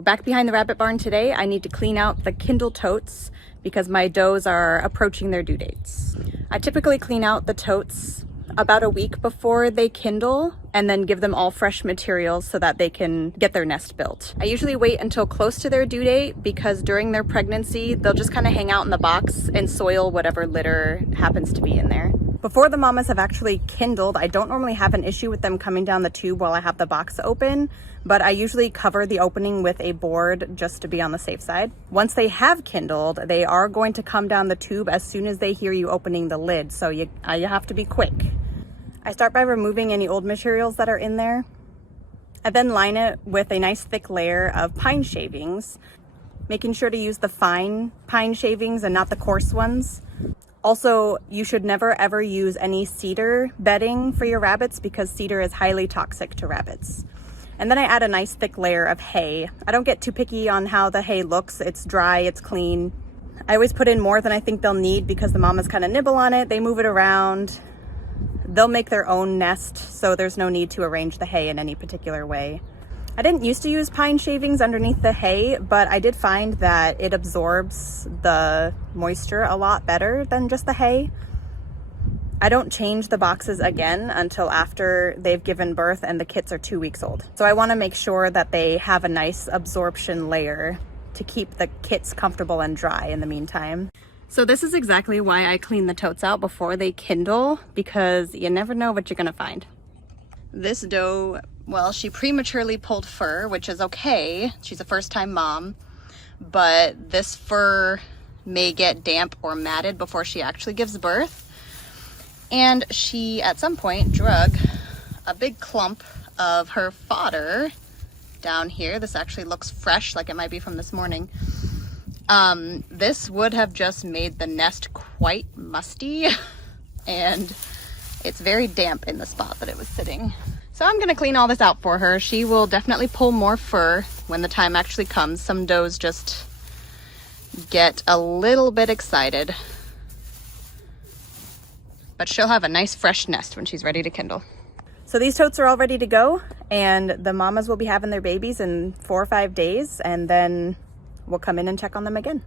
Back behind the rabbit barn today, I need to clean out the Kindle totes because my does are approaching their due dates. I typically clean out the totes about a week before they kindle and then give them all fresh materials so that they can get their nest built. I usually wait until close to their due date because during their pregnancy, they'll just kind of hang out in the box and soil whatever litter happens to be in there. Before the mamas have actually kindled, I don't normally have an issue with them coming down the tube while I have the box open, but I usually cover the opening with a board just to be on the safe side. Once they have kindled, they are going to come down the tube as soon as they hear you opening the lid, so you have to be quick. I start by removing any old materials that are in there. I then line it with a nice thick layer of pine shavings, making sure to use the fine pine shavings and not the coarse ones. Also, you should never ever use any cedar bedding for your rabbits because cedar is highly toxic to rabbits. And then I add a nice thick layer of hay. I don't get too picky on how the hay looks. It's dry, it's clean. I always put in more than I think they'll need because the mamas kind of nibble on it, they move it around. They'll make their own nest, so there's no need to arrange the hay in any particular way. I didn't used to use pine shavings underneath the hay, but I did find that it absorbs the moisture a lot better than just the hay. I don't change the boxes again until after they've given birth and the kits are 2 weeks old. So I want to make sure that they have a nice absorption layer to keep the kits comfortable and dry in the meantime. So this is exactly why I clean the totes out before they kindle, because you never know what you're gonna find. This doe, well, she prematurely pulled fur, which is okay. She's a first-time mom, but this fur may get damp or matted before she actually gives birth. And she, at some point, drug a big clump of her fodder down here. This actually looks fresh, like it might be from this morning. This would have just made the nest quite musty, and it's very damp in the spot that it was sitting. So I'm gonna clean all this out for her. She will definitely pull more fur when the time actually comes. Some does just get a little bit excited, but she'll have a nice fresh nest when she's ready to kindle. So these totes are all ready to go, and the mamas will be having their babies in 4 or 5 days, and then we'll come in and check on them again.